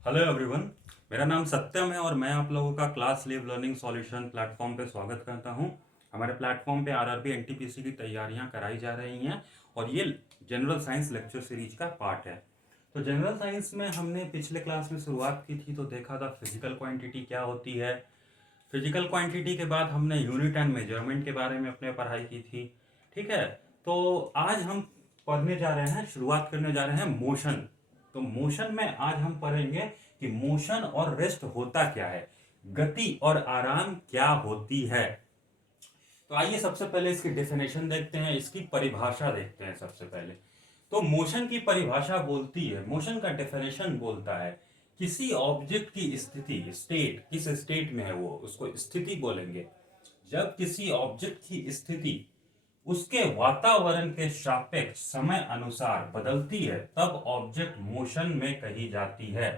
Hello everyone. मेरा नाम सत्यम है और मैं आप लोगों का class live learning solution platform पे स्वागत करता हूं। हमारे प्लेटफॉर्म पे आरआरबी एनटीपीसी की तैयारियां कराई जा रही हैं और ये जनरल साइंस लेक्चर सीरीज का पार्ट है। तो जनरल साइंस में हमने पिछले क्लास में शुरुआत की थी तो देखा था फिजिकल क्वांटिटी क्या होती है। फिजिकल क्वांटिटी के बाद हमने यूनिट एंड मेजरमेंट के बारे में अपने पढ़ाई की थी। ठीक है, तो आज हम पढ़ने जा रहे हैं, शुरुआत करने जा रहे हैं मोशन। तो मोशन में आज हम पढ़ेंगे कि मोशन और रेस्ट होता क्या है, गति और आराम क्या होती है। तो आइए सबसे पहले इसकी डेफिनेशन देखते हैं, इसकी परिभाषा देखते हैं। सबसे पहले तो मोशन की परिभाषा बोलती है, मोशन का डेफिनेशन बोलता है किसी ऑब्जेक्ट की स्थिति, स्टेट, किस स्टेट में है वो, उसको स्थिति बोलेंगे। जब किसी ऑब्जेक्ट की स्थिति उसके वातावरण के सापेक्ष समय अनुसार बदलती है तब ऑब्जेक्ट मोशन में कही जाती है।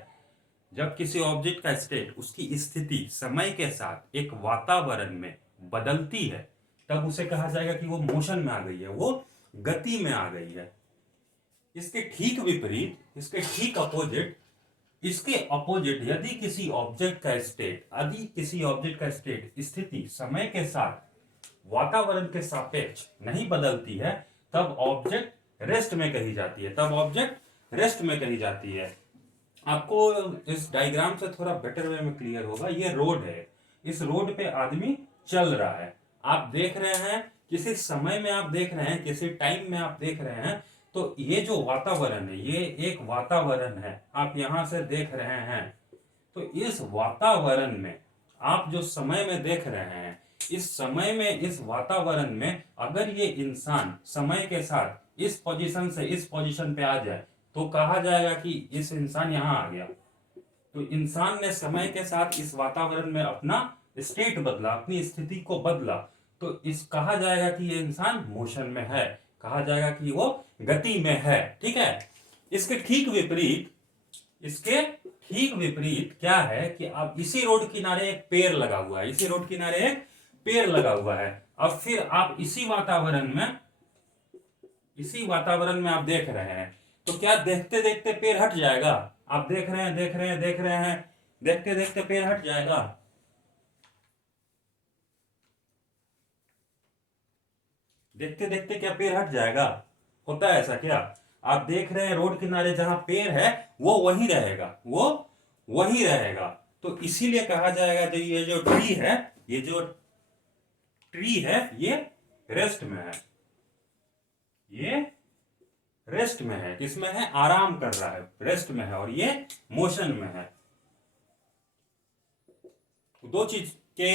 जब किसी ऑब्जेक्ट का स्टेट, उसकी स्थिति समय के साथ एक वातावरण में बदलती है तब उसे कहा जाएगा कि वो मोशन में आ गई है, वो गति में आ गई है। इसके ठीक विपरीत, इसके ठीक अपोजिट, इसके अपोजिट यदि किसी ऑब्जेक्ट का स्टेट, यदि किसी ऑब्जेक्ट का स्टेट स्थिति समय के साथ वातावरण के सापेक्ष नहीं बदलती है तब ऑब्जेक्ट रेस्ट में कही जाती है, तब ऑब्जेक्ट रेस्ट में कही जाती है। आपको इस डायग्राम से थोड़ा बेटर वे में क्लियर होगा। ये रोड है, इस रोड पे आदमी चल रहा है, आप देख रहे हैं, किसी समय में आप देख रहे हैं, किसी टाइम में आप देख रहे हैं। तो ये जो वातावरण है, ये एक वातावरण है, आप यहां से देख रहे हैं। तो इस वातावरण में आप जो समय में देख रहे हैं, इस समय में, इस वातावरण में अगर ये इंसान समय के साथ इस पोजीशन से इस पोजीशन पे आ जाए तो कहा जाएगा कि इस इंसान यहां आ गया। तो इंसान ने समय के साथ इस वातावरण में अपना स्टेट बदला, अपनी स्थिति को बदला, तो इस कहा जाएगा कि ये इंसान मोशन में है, कहा जाएगा कि वो गति में है। ठीक है, इसके ठीक विपरीत, इसके ठीक विपरीत क्या है कि अब इसी रोड किनारे एक पेड़ लगा हुआ है, इसी रोड किनारे एक पेड़ लगा हुआ है। अब फिर आप इसी वातावरण में, इसी वातावरण में आप देख रहे हैं, तो क्या देखते देखते पेड़ हट जाएगा? आप देख रहे हैं, देख रहे हैं, देख रहे हैं, देखते देखते पेड़ हट जाएगा? देखते देखते क्या पेड़ हट जाएगा? होता है ऐसा क्या? आप देख रहे हैं रोड किनारे जहां पेड़ है वो वहीं रहेगा, वो वहीं रहेगा। तो इसीलिए कहा जाएगा जो ये जो ट्री है, ये जो ट्री है ये रेस्ट में है, ये रेस्ट में है। किसमें है? आराम कर रहा है, रेस्ट में है, और ये मोशन में है। दो चीज के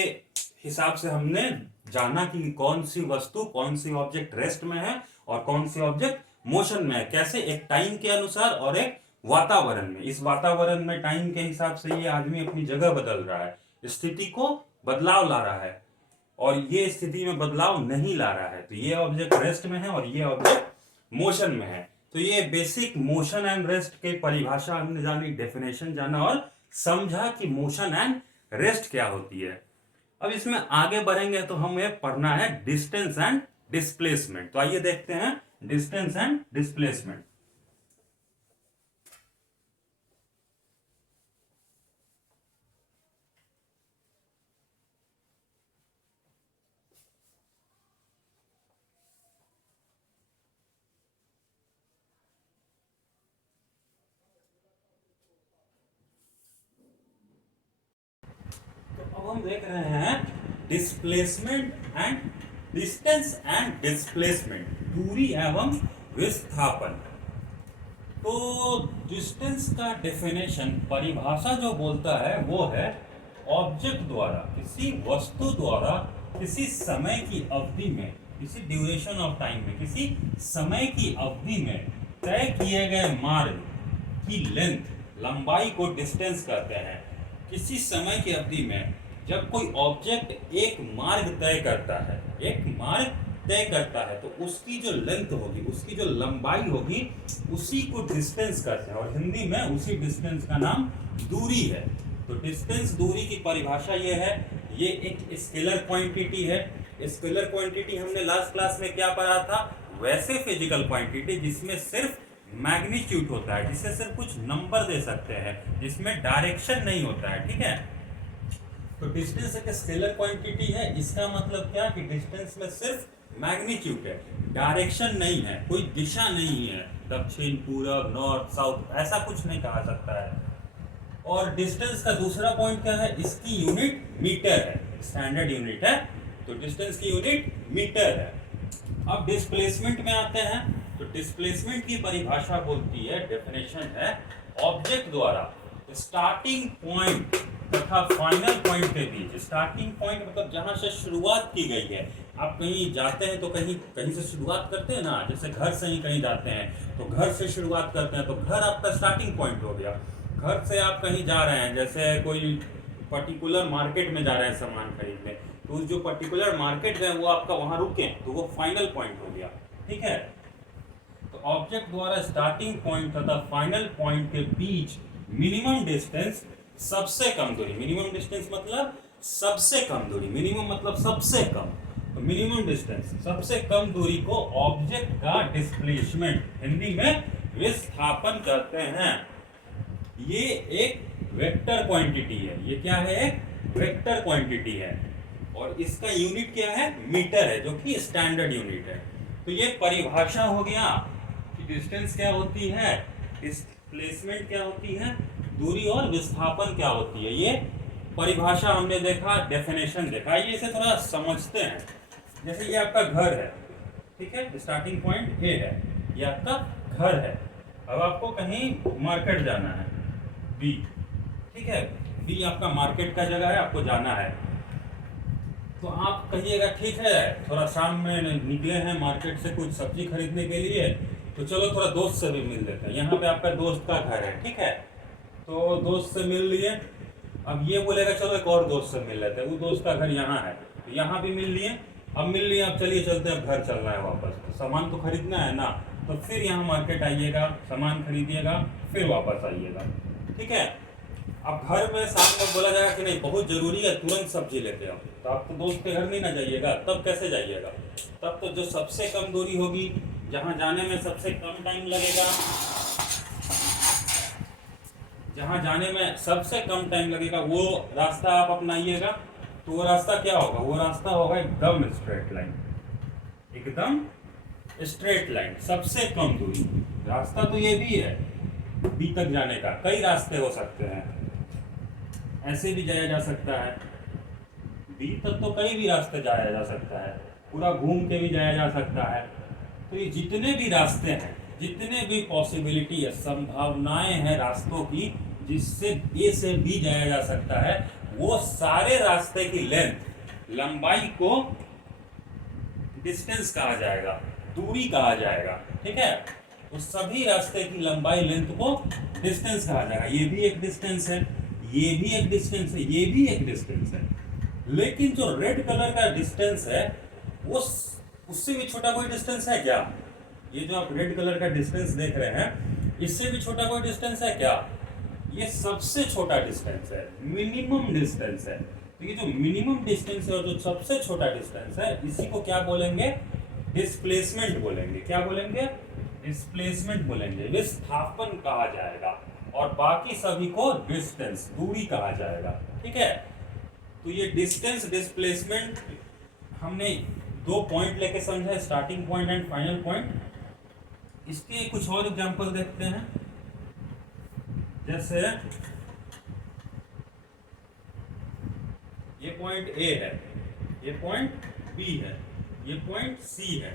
हिसाब से हमने जाना कि कौन सी वस्तु, कौन सी ऑब्जेक्ट रेस्ट में है और कौन सी ऑब्जेक्ट मोशन में है। कैसे? एक टाइम के अनुसार और एक वातावरण में। इस वातावरण में टाइम के हिसाब से ये आदमी अपनी जगह बदल रहा है, स्थिति को बदलाव ला रहा है, और ये स्थिति में बदलाव नहीं ला रहा है। तो ये ऑब्जेक्ट रेस्ट में है और ये ऑब्जेक्ट मोशन में है। तो ये बेसिक मोशन एंड रेस्ट के परिभाषा हमने जानी, डेफिनेशन जाना और समझा कि मोशन एंड रेस्ट क्या होती है। अब इसमें आगे बढ़ेंगे तो हमें पढ़ना है डिस्टेंस एंड डिस्प्लेसमेंट। तो आइए देखते हैं डिस्टेंस एंड डिस्प्लेसमेंट। तो अब हम देख रहे हैं displacement and distance and displacement, दूरी एवं विस्थापन। तो डिस्टेंस का डेफिनेशन, परिभाषा जो बोलता है वो है ऑब्जेक्ट द्वारा, किसी वस्तु द्वारा किसी समय की अवधि में, किसी ड्यूरेशन ऑफ टाइम में, किसी समय की अवधि में तय किए गए मार्ग की लेंथ, लंबाई को डिस्टेंस कहते हैं। किसी समय की अवधि में जब कोई ऑब्जेक्ट एक मार्ग तय करता है, एक मार्ग तय करता है, तो उसकी जो लेंथ होगी, उसकी जो लंबाई होगी, उसी को डिस्टेंस कहते हैं, और हिंदी में उसी डिस्टेंस का नाम दूरी है। तो डिस्टेंस, दूरी की परिभाषा ये है, ये एक स्केलर क्वांटिटी है। स्केलर क्वांटिटी हमने लास्ट क्लास में क्या पढ़ा था? वैसे फिजिकल क्वांटिटी जिसमें सिर्फ मैग्नीट्यूड होता है, जिससे सिर्फ कुछ नंबर दे सकते हैं, जिसमें डायरेक्शन नहीं होता है, ठीक है। तो डिस्टेंस एक स्केलर क्वांटिटी है, इसका मतलब क्या कि डिस्टेंस में सिर्फ मैग्नीट्यूड है, डायरेक्शन नहीं है, कोई दिशा नहीं है, दक्षिण पूरब नॉर्थ साउथ ऐसा कुछ नहीं कहा सकता है। और डिस्टेंस का दूसरा पॉइंट क्या है, इसकी यूनिट मीटर है, स्टैंडर्ड यूनिट है, तो डिस्टेंस की यूनिट मीटर है। अब डिस्प्लेसमेंट में आते हैं, तो डिस्प्लेसमेंट की परिभाषा बोलती है, डेफिनेशन है, ऑब्जेक्ट द्वारा स्टार्टिंग पॉइंट तथा फाइनल पॉइंट के बीच, स्टार्टिंग पॉइंट मतलब जहां से शुरुआत की गई है, आप कहीं जाते हैं तो कहीं से शुरुआत करते हैं ना, जैसे घर से ही कहीं जाते हैं तो घर से शुरुआत करते हैं, तो घर आपका स्टार्टिंग पॉइंट हो गया। घर से आप कहीं जा रहे हैं, जैसे कोई पर्टिकुलर मार्केट में जा रहे हैं सामान खरीदने, तो उस जो पर्टिकुलर मार्केट है वो आपका वहां रुके तो वो फाइनल पॉइंट हो गया, ठीक है। तो ऑब्जेक्ट द्वारा स्टार्टिंग पॉइंट तथा फाइनल पॉइंट के बीच मिनिमम डिस्टेंस, सबसे कम दूरी, मिनिमम डिस्टेंस मतलब सबसे कम दूरी, मिनिमम मतलब सबसे कम, तो मिनिमम डिस्टेंस सबसे कम दूरी को ऑब्जेक्ट का डिस्प्लेसमेंट, हिंदी में विस्थापन कहते हैं। ये एक वेक्टर क्वांटिटी है, ये क्या है, एक वेक्टर क्वांटिटी है, और इसका यूनिट क्या है, मीटर है, जो कि स्टैंडर्ड यूनिट है। तो ये परिभाषा हो गया कि डिस्टेंस क्या होती है, डिस्प्लेसमेंट क्या होती है, दूरी और विस्थापन क्या होती है, ये परिभाषा हमने देखा, डेफिनेशन देखा। ये इसे थोड़ा समझते हैं। जैसे ये आपका घर है, ठीक है, स्टार्टिंग पॉइंट ए है, ये आपका घर है। अब आपको कहीं मार्केट जाना है, बी, ठीक है, बी आपका मार्केट का जगह है, आपको जाना है। तो आप कहिएगा ठीक है, थोड़ा शाम में निकले हैं मार्केट से कुछ सब्जी खरीदने के लिए, तो चलो थोड़ा दोस्त से भी मिल लेते हैं। यहाँ पे आपका दोस्त का घर है, ठीक है, तो दोस्त से मिल लिए। अब ये बोलेगा चलो एक और दोस्त से मिल लेते हैं, वो दोस्त का घर यहाँ है, तो यहाँ भी मिल लिए। अब मिल लिए, अब चलिए चलते हैं, अब घर चलना है वापस, तो सामान तो खरीदना है ना, तो फिर यहाँ मार्केट आइएगा, सामान खरीदिएगा, फिर वापस आइएगा, ठीक है। अब घर में सामने बोला जाएगा कि नहीं बहुत जरूरी है, तुरंत सब्जी लेते आओ, तो आप तो दोस्त के घर नहीं ना जाइएगा, तब कैसे जाइएगा, तब तो जो सबसे कम दूरी होगी, जहाँ जाने में सबसे कम टाइम लगेगा, जहाँ जाने में सबसे कम टाइम लगेगा वो रास्ता आप अपनाइएगा। तो वो रास्ता क्या होगा, वो रास्ता होगा एकदम स्ट्रेट लाइन, एकदम स्ट्रेट लाइन, सबसे कम दूरी। रास्ता तो ये भी है बी तक जाने का, कई रास्ते हो सकते हैं, ऐसे भी जाया जा सकता है, बी तक तो कई भी रास्ते जाया जा सकता है, पूरा घूम के भी जाया जा सकता है। तो ये जितने भी रास्ते हैं, जितने भी पॉसिबिलिटी है, संभावनाएं हैं रास्तों की जिससे ए से बी जाया जा सकता है, वो सारे रास्ते की लेंथ, लंबाई को डिस्टेंस कहा जाएगा, दूरी कहा जाएगा, ठीक है। तो सभी रास्ते की लंबाई, लेंथ को डिस्टेंस कहा जाएगा। ये भी एक डिस्टेंस है, ये भी एक डिस्टेंस है, ये भी एक डिस्टेंस है। लेकिन जो रेड कलर का डिस्टेंस है वो उससे भी छोटा कोई डिस्टेंस है क्या? ये जो आप रेड कलर का डिस्टेंस देख रहे हैं, इससे भी छोटा कोई डिस्टेंस है क्या? ये सबसे छोटा डिस्टेंस है, मिनिमम डिस्टेंस है। तो ये जो मिनिमम डिस्टेंस है और जो सबसे छोटा डिस्टेंस है, इसी को क्या बोलेंगे? डिस्प्लेसमेंट बोलेंगे। क्या बोलेंगे? डिस्प्लेसमेंट बोलेंगे, विस्थापन कहा जाएगा। और बाकी सभी को डिस्टेंस, दूरी कहा जाएगा, ठीक है। तो ये डिस्टेंस, डिस्प्लेसमेंट हमने दो पॉइंट लेके समझा, starting point and final point. इसके कुछ और एग्जांपल देखते हैं। जैसे ये पॉइंट ए है, ये पॉइंट बी है, ये पॉइंट सी है।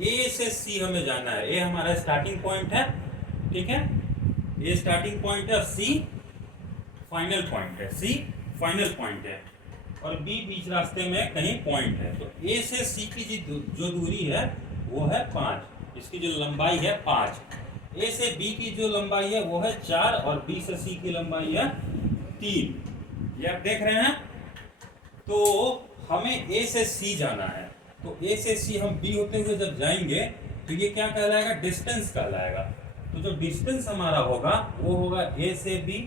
ए से सी हमें जाना है। ए हमारा स्टार्टिंग पॉइंट है, ठीक है, ए स्टार्टिंग पॉइंट है, सी फाइनल पॉइंट है, सी फाइनल पॉइंट है, और बी बीच रास्ते में कहीं पॉइंट है। तो ए से सी की जो दूरी है वो है 5, इसकी जो लंबाई है 5। ए से बी की जो लंबाई है वो है 4, और बी से सी की लंबाई है 3। ये आप देख रहे हैं। तो हमें ए से सी जाना है, तो ए से सी हम बी होते हुए जब जाएंगे तो ये क्या कहलाएगा? डिस्टेंस कहलाएगा। तो जो डिस्टेंस हमारा होगा वो होगा ए से बी,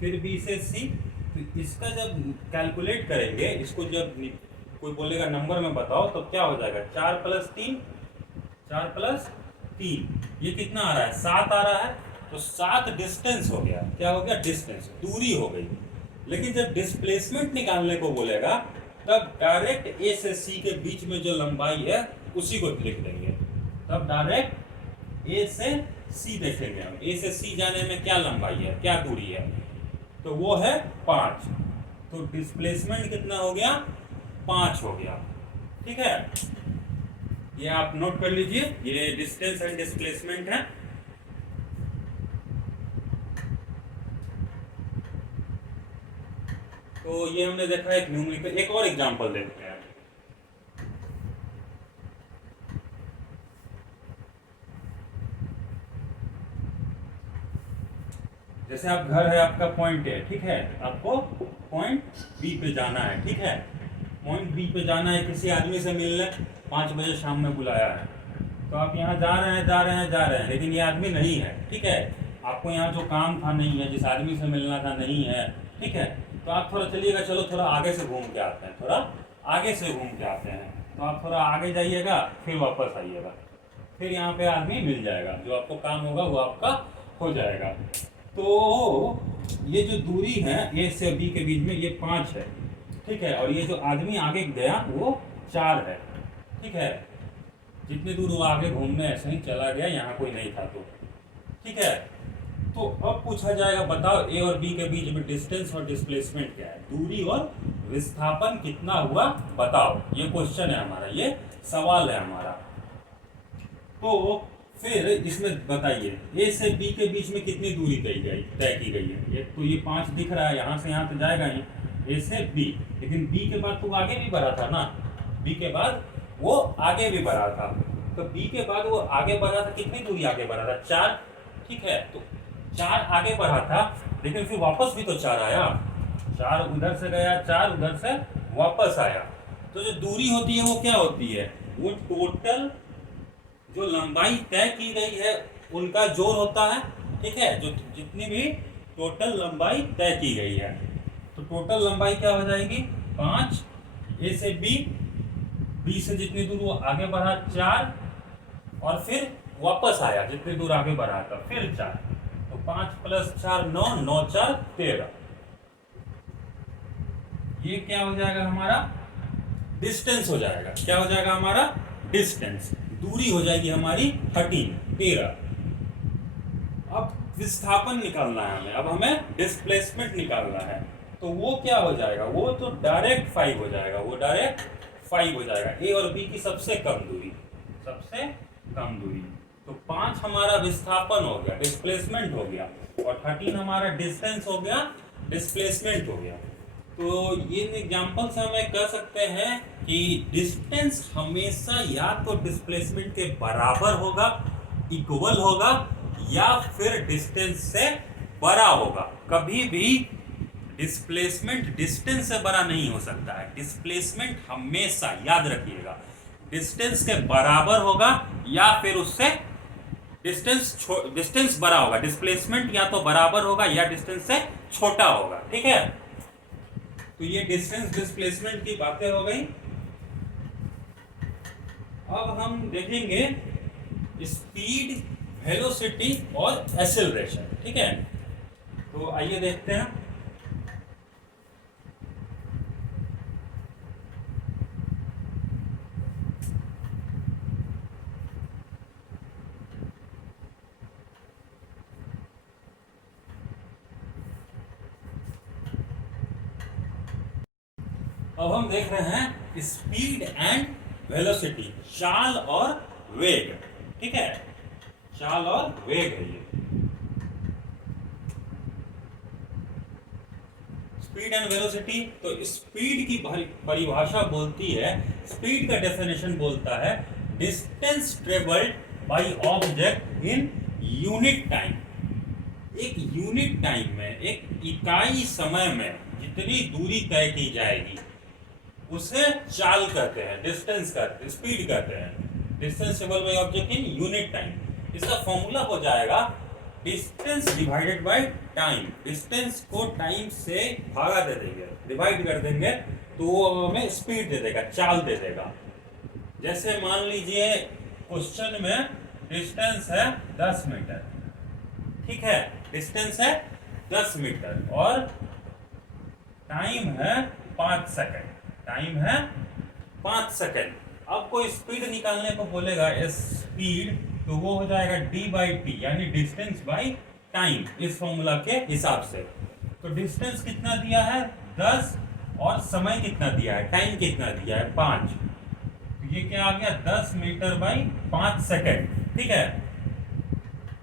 फिर बी से सी। तो इसका जब कैलकुलेट करेंगे, इसको जब कोई बोलेगा नंबर में बताओ, तो क्या हो जाएगा? 4 + 3, 4 + 3, ये कितना आ रहा है 7 आ रहा है, तो 7 डिस्टेंस हो गया। क्या हो गया? डिस्टेंस, दूरी हो गई। लेकिन जब डिस्प्लेसमेंट निकालने को बोलेगा तब डायरेक्ट ए से सी के बीच में जो लंबाई है उसी को लिख देंगे। तब डायरेक्ट ए से सी देखेंगे हम, ए से सी जाने में क्या लंबाई है, क्या दूरी है, तो वो है 5। तो डिस्प्लेसमेंट कितना हो गया? 5 हो गया। ठीक है, ये आप नोट कर लीजिए, ये डिस्टेंस एंड डिस्प्लेसमेंट है। तो ये हमने देखा एक न्यूमेरिकल। एक और एग्जांपल देखते हैं। जैसे आप घर है, आपका पॉइंट है, ठीक है, आपको पॉइंट बी पे जाना है। ठीक है, पॉइंट बी पे जाना है, किसी आदमी से मिलने 5 बजे शाम में बुलाया है, तो आप यहाँ जा रहे हैं, लेकिन ये आदमी नहीं है। ठीक है, आपको यहाँ जो काम था नहीं है, जिस आदमी से मिलना था नहीं है। ठीक है, तो आप थोड़ा चलिएगा, चलो थोड़ा आगे से घूम के आते हैं, थोड़ा आगे से घूम के आते हैं। तो आप थोड़ा आगे जाइएगा, फिर वापस आइएगा, फिर यहाँ पे आदमी मिल जाएगा, जो आपको काम होगा वो आपका हो जाएगा। तो ये जो दूरी है ए से बी के बीच में, ये 5 है। ठीक है, और ये जो आदमी आगे गया वो 4 है। ठीक है, जितनी दूर वो आगे घूमने ऐसे ही चला गया, यहाँ कोई नहीं था तो। ठीक है, तो अब पूछा जाएगा, बताओ ए और बी के बीच में डिस्टेंस और डिस्प्लेसमेंट क्या है, दूरी और विस्थापन कितना हुआ बताओ। ये क्वेश्चन है हमारा, ये सवाल है हमारा। तो फिर इसमें बताइए ए से बी के बीच में कितनी दूरी तय की गई है। ये तो ये 5 दिख रहा है, यहाँ से यहाँ तो जाएगा ही, ए से बी। लेकिन बी के बाद तो आगे भी बढ़ा था ना, बी के बाद वो आगे भी बढ़ा था। तो बी के बाद वो आगे बढ़ा था, कितनी दूरी आगे बढ़ा था? 4। ठीक है, तो 4 आगे बढ़ा था, लेकिन फिर वापस भी तो 4 आया। 4 उधर से गया, 4 उधर से वापस आया। तो जो दूरी होती है वो क्या होती है? वो टोटल जो लंबाई तय की गई है उनका जोड़ होता है। ठीक है, जो जितनी भी टोटल लंबाई तय की गई है, तो टोटल लंबाई क्या हो जाएगी? 5 ए से बी, बी से जितनी दूर वो आगे बढ़ा 4, और फिर वापस आया जितनी दूर आगे बढ़ा था, फिर 4। तो 5 + 4 9, 9 × 4 13। ये क्या हो जाएगा? हमारा डिस्टेंस हो जाएगा। क्या हो जाएगा? हमारा डिस्टेंस। दूरी हो जाएगी हमारी 13। अब विस्थापन निकालना है हमें, अब हमें डिस्प्लेसमेंट निकालना है। तो वो क्या हो जाएगा? वो तो डायरेक्ट 5 हो जाएगा, वो डायरेक्ट 5 हो जाएगा। ए और बी की सबसे कम दूरी, सबसे कम दूरी। तो 5 हमारा विस्थापन हो गया, डिस्प्लेसमेंट हो गया, और 13 हमारा डिस्टेंस हो गया, डिस्प्लेसमेंट हो गया। तो ये एग्जांपल से हमें कह सकते हैं कि डिस्टेंस हमेशा या तो डिस्प्लेसमेंट के बराबर होगा, इक्वल होगा, या फिर डिस्टेंस से बड़ा होगा। कभी भी डिस्प्लेसमेंट डिस्टेंस से बड़ा नहीं हो सकता है। डिस्प्लेसमेंट हमेशा, याद रखिएगा, डिस्टेंस के बराबर होगा या फिर उससे डिस्टेंस बड़ा होगा। डिस्प्लेसमेंट या तो बराबर होगा या डिस्टेंस से छोटा होगा। ठीक है, तो ये डिस्टेंस डिस्प्लेसमेंट की बातें हो गई। अब हम देखेंगे स्पीड, वेलोसिटी और एक्सेलरेशन। ठीक है, तो आइए देखते हैं। अब हम देख रहे हैं स्पीड एंड वेलोसिटी, चाल और वेग। ठीक है, चाल और वेग है ये। स्पीड एंड वेलोसिटी, तो स्पीड की परिभाषा बोलती है, स्पीड का डेफिनेशन बोलता है distance travelled by object in unit time. एक यूनिट टाइम में, एक इकाई समय में जितनी दूरी तय की जाएगी उसे चाल कहते हैं, डिस्टेंस कहते हैं, स्पीड कहते हैं। Distance travelled by object in unit time. इसका फॉर्मूला हो जाएगा distance divided by time. Distance को टाइम से भागा दे देंगे, डिवाइड कर देंगे, तो वो हमें स्पीड दे देगा, चाल दे देगा। जैसे मान लीजिए क्वेश्चन में डिस्टेंस है 10 मीटर, ठीक है, डिस्टेंस है 10 मीटर और टाइम है 5 सेकंड, टाइम है 5 सेकंड। अब कोई स्पीड निकालने को बोलेगा स्पीड, तो वो हो जाएगा d/t यानी डिस्टेंस बाई टाइम, इस फॉर्मूला के हिसाब से। तो डिस्टेंस कितना दिया है 10 और समय कितना दिया है, टाइम कितना दिया है 5, तो ये क्या आ गया 10 मीटर बाई 5 सेकंड, ठीक है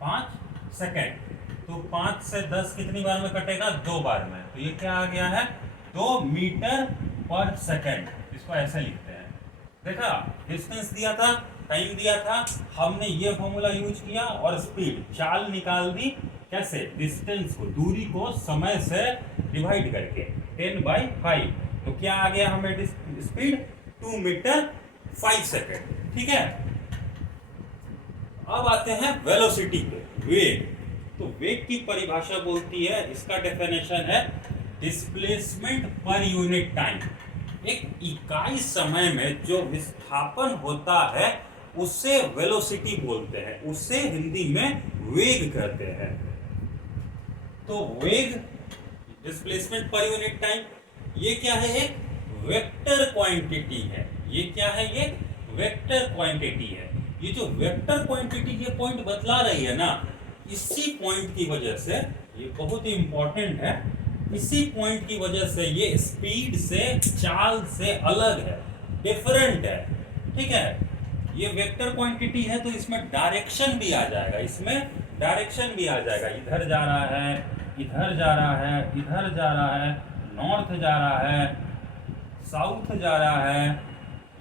5 सेकंड। तो 5 से 10 कितनी बार में कटेगा, 2 बार में, तो ये क्या आ गया है 2 मीटर पर सेकंड, इसको ऐसे लिखते हैं। देखा, डिस्टेंस दिया था, टाइम दिया था, हमने ये फॉर्मूला यूज किया और स्पीड चाल निकाल दी, कैसे, डिस्टेंस को, दूरी को समय से डिवाइड करके 10/5, तो क्या आ गया हमें स्पीड 2 मीटर 5 सेकंड, ठीक है। अब आते हैं वेलोसिटी पे, वेग। तो वेग की परिभाषा बोलती है, इसका डेफिनेशन है डिस्प्लेसमेंट पर यूनिट टाइम, एक इकाई समय में जो विस्थापन होता है उससे वेलोसिटी बोलते हैं, उससे हिंदी में वेग कहते हैं। तो वेग, डिस्प्लेसमेंट पर यूनिट टाइम, ये क्या है, एक वेक्टर क्वांटिटी है, ये क्या है, ये वेक्टर क्वांटिटी है। ये जो वेक्टर क्वांटिटी ये पॉइंट बतला रही है ना, इसी पॉइंट की वजह से, ये बहुत ही इंपॉर्टेंट है, इसी पॉइंट की वजह से ये स्पीड से, चाल से अलग है, डिफरेंट है, ठीक है। ये वेक्टर क्वांटिटी है तो इसमें डायरेक्शन भी आ जाएगा, इसमें डायरेक्शन भी आ जाएगा, इधर जा रहा है, इधर जा रहा है, इधर जा रहा है, नॉर्थ जा रहा है, साउथ जा रहा है,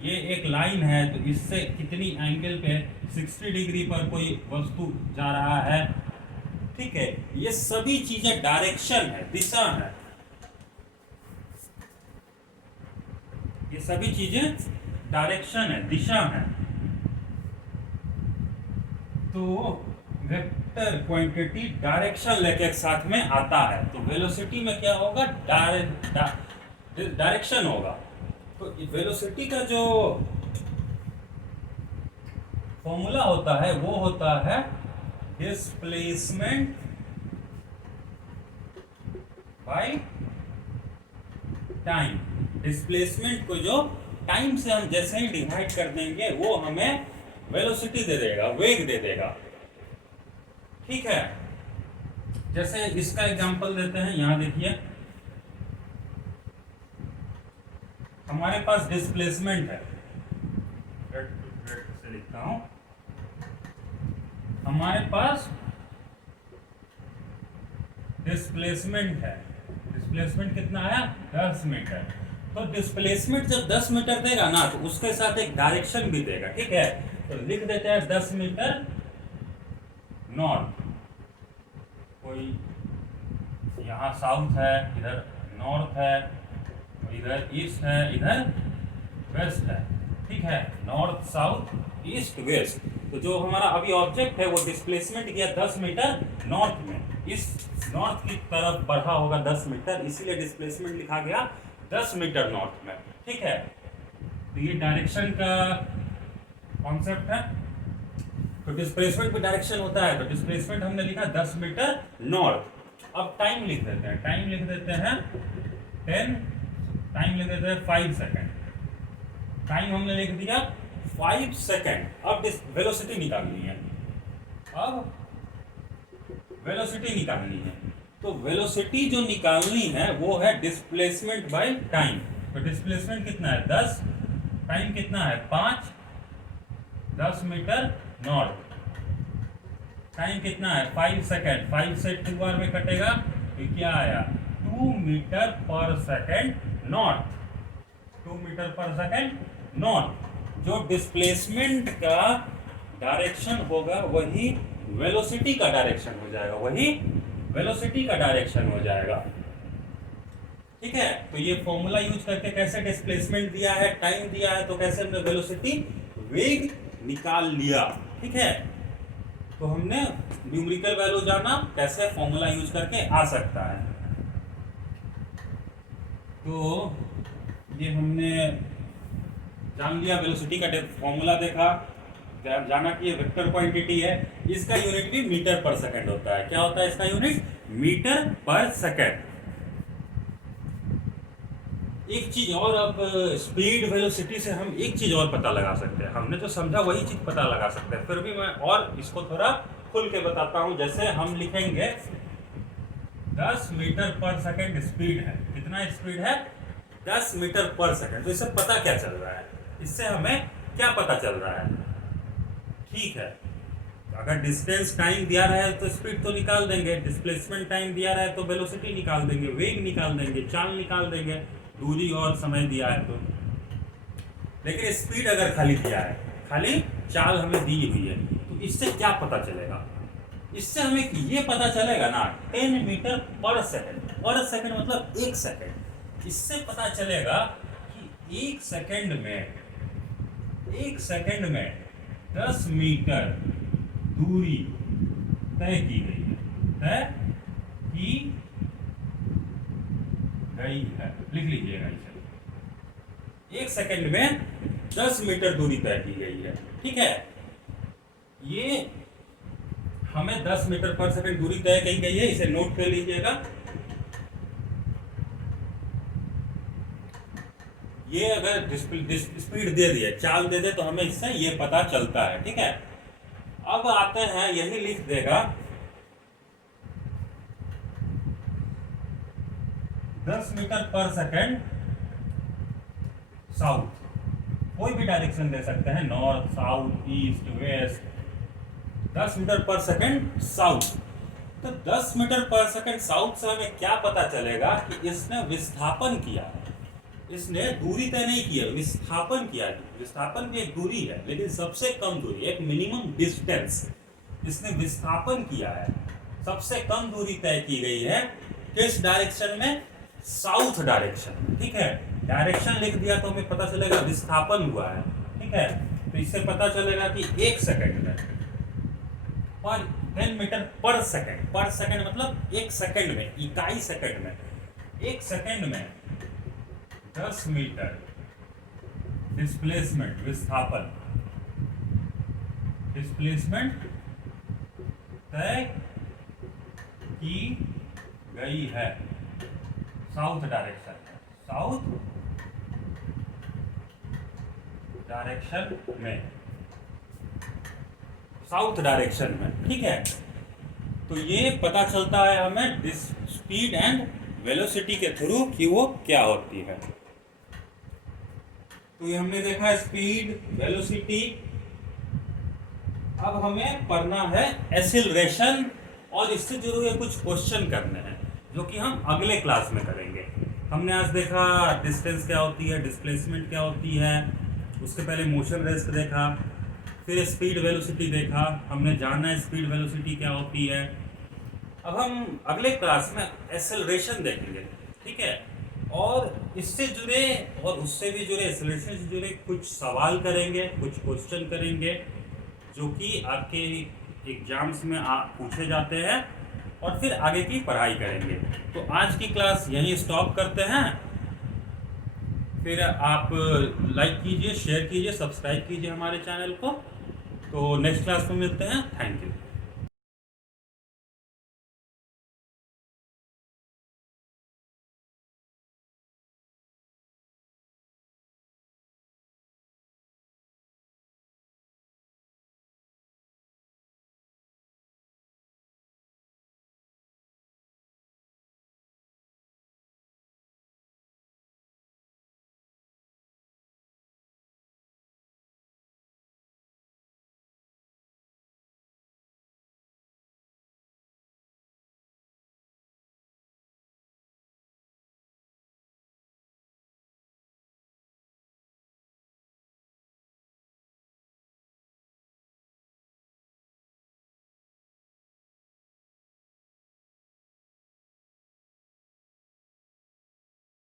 ये एक लाइन है तो इससे कितनी एंगल पे 60 डिग्री पर कोई वस्तु जा रहा है, ठीक है। ये सभी चीजें डायरेक्शन है, दिशा है, ये सभी चीजें डायरेक्शन है, दिशा है। तो वेक्टर क्वांटिटी डायरेक्शन लेके साथ में आता है, तो वेलोसिटी में क्या होगा, डायरेक्शन होगा। तो वेलोसिटी का जो फॉर्मूला होता है वो होता है डिस्प्लेसमेंट बाय टाइम। डिस्प्लेसमेंट को जो टाइम से हम जैसे ही डिवाइड कर देंगे वो हमें वेलोसिटी दे देगा, वेग दे देगा, ठीक है। जैसे इसका एग्जांपल देते हैं, यहां देखिए हमारे पास डिस्प्लेसमेंट है, रेड से लिखता हूं, हमारे पास डिस्प्लेसमेंट है, डिस्प्लेसमेंट कितना है 10 मीटर। तो डिस्प्लेसमेंट जब 10 मीटर देगा ना तो उसके साथ एक डायरेक्शन भी देगा, ठीक है। तो लिख देते हैं 10 मीटर नॉर्थ, कोई यहाँ साउथ है, इधर नॉर्थ है, इधर ईस्ट है, इधर वेस्ट है, ठीक है, नॉर्थ साउथ ईस्ट वेस्ट। तो जो हमारा अभी ऑब्जेक्ट है वो डिस्प्लेसमेंट किया 10 मीटर नॉर्थ में, इस नॉर्थ की तरफ बढ़ा होगा 10 मीटर, इसीलिए डिस्प्लेसमेंट लिखा गया 10 मीटर नॉर्थ में, ठीक है। तो ये डायरेक्शन का कॉन्सेप्ट है। तो डिस्प्लेसमेंट में डायरेक्शन होता है, तो डिस्प्लेसमेंट हमने लिखा 10 मीटर नॉर्थ। अब टाइम लिख देते हैं, टाइम लिख देते हैं 10, टाइम लिख देते हैं 5 सेकंड, टाइम हमने लिख दिया 5 सेकंड। अब वेलोसिटी निकालनी है, अब वेलोसिटी निकालनी है। तो वेलोसिटी जो निकालनी है वो है डिस्प्लेसमेंट बाय टाइम। तो डिस्प्लेसमेंट कितना है 10, टाइम कितना है 5, 10 मीटर नॉर्थ, टाइम कितना है 5 सेकंड, 5 से 2 बार में कटेगा तो क्या आया 2 metre per second north, 2 metre per second north. जो डिस्प्लेसमेंट का डायरेक्शन होगा वही वेलोसिटी का डायरेक्शन हो जाएगा, वही वेलोसिटी का डायरेक्शन हो जाएगा, ठीक है। तो ये फॉर्मूला यूज करके कैसे डिस्प्लेसमेंट दिया है, टाइम दिया है, तो कैसे हमने वेलोसिटी, वेग निकाल लिया, ठीक है। तो हमने न्यूमेरिकल वैल्यू जाना, कैसे फॉर्मूला यूज करके आ सकता है। तो ये हमने जान लिया, वेलोसिटी का फॉर्मूला देखा, जाना कि ये वेक्टर क्वांटिटी है, इसका यूनिट भी मीटर पर सेकंड होता है। क्या होता है इसका यूनिट? Metre per second. एक चीज और, अब स्पीड वेलोसिटी से हम एक चीज और पता लगा सकते हैं। हमने जो समझा वही चीज पता लगा सकते हैं, फिर भी मैं और इसको थोड़ा खुल के बताता हूं। जैसे हम लिखेंगे 10 मीटर पर सेकंड स्पीड है। कितना स्पीड है? 10 मीटर पर सेकंड। तो इससे पता क्या चल रहा है? इससे हमें क्या पता चल रहा है? ठीक है, अगर डिस्टेंस टाइम दिया रहा है तो स्पीड तो निकाल देंगे, डिस्प्लेसमेंट टाइम दिया रहा है तो वेलोसिटी निकाल देंगे, वेग निकाल देंगे, चाल निकाल देंगे, दूरी और समय दिया है तो। लेकिन स्पीड अगर खाली दिया है, खाली चाल हमें दी हुई है, तो इससे क्या पता चलेगा? इससे हमें ये पता चलेगा ना, 10 मीटर पर सेकंड। पर सेकंड मतलब 1 सेकंड। इससे पता चलेगा कि 1 सेकंड में 10 मीटर दूरी तय की गई है। लिख लीजिएगा इसे। 1 सेकंड में 10 मीटर दूरी तय की गई है। ठीक है, ये हमें 10 मीटर पर सेकंड दूरी तय की गई है, इसे नोट कर लीजिएगा। ये अगर स्पीड दे दिए, चाल दे दे, तो हमें इससे ये पता चलता है। ठीक है, अब आते हैं, यही लिख देगा 10 मीटर पर सेकंड साउथ। कोई भी डायरेक्शन दे सकते हैं, north, south, east, west. 10 metre per second south. तो 10 मीटर पर सेकंड साउथ से हमें क्या पता चलेगा कि इसने विस्थापन किया है। इसने दूरी तय नहीं किया, विस्थापन किया। विस्थापन भी एक दूरी है, लेकिन सबसे कम दूरी, एक मिनिमम डिस्टेंस इसने विस्थापन किया है। सबसे कम दूरी तय की गई है किस डायरेक्शन में? South direction. ठीक है, डायरेक्शन लिख दिया तो हमें पता चलेगा विस्थापन हुआ है। ठीक है, तो इससे पता चलेगा कि 1 सेकंड में और 10 मीटर पर सेकंड। पर सेकंड मतलब 1 सेकंड में, इकाई सेकंड में। 1 सेकंड में 10 मीटर डिस्प्लेसमेंट, विस्थापन, डिस्प्लेसमेंट तय की गई है साउथ डायरेक्शन में। साउथ डायरेक्शन में, साउथ डायरेक्शन में। ठीक है, तो ये पता चलता है हमें स्पीड एंड वेलोसिटी के थ्रू कि वो क्या होती है। तो ये हमने देखा स्पीड, वेलोसिटी। अब हमें पढ़ना है एक्सीलरेशन, और इससे जुड़े हुए कुछ क्वेश्चन करने हैं जो कि हम अगले क्लास में करेंगे। हमने आज देखा डिस्टेंस क्या होती है, डिस्प्लेसमेंट क्या होती है, उसके पहले मोशन रेस्ट देखा, फिर स्पीड वेलोसिटी देखा। हमने जाना है स्पीड वेलोसिटी क्या होती है। अब हम अगले क्लास में एक्सेलरेशन देखेंगे। ठीक है, और इससे जुड़े और उससे भी जुड़े, एक्सेलरेशन से जुड़े कुछ सवाल करेंगे, कुछ क्वेश्चन करेंगे जो कि आपके एग्जाम्स में पूछे जाते हैं, और फिर आगे की पढ़ाई करेंगे। तो आज की क्लास यहीं स्टॉप करते हैं। फिर आप लाइक कीजिए, शेयर कीजिए, सब्सक्राइब कीजिए हमारे चैनल को। तो नेक्स्ट क्लास में मिलते हैं। Thank you.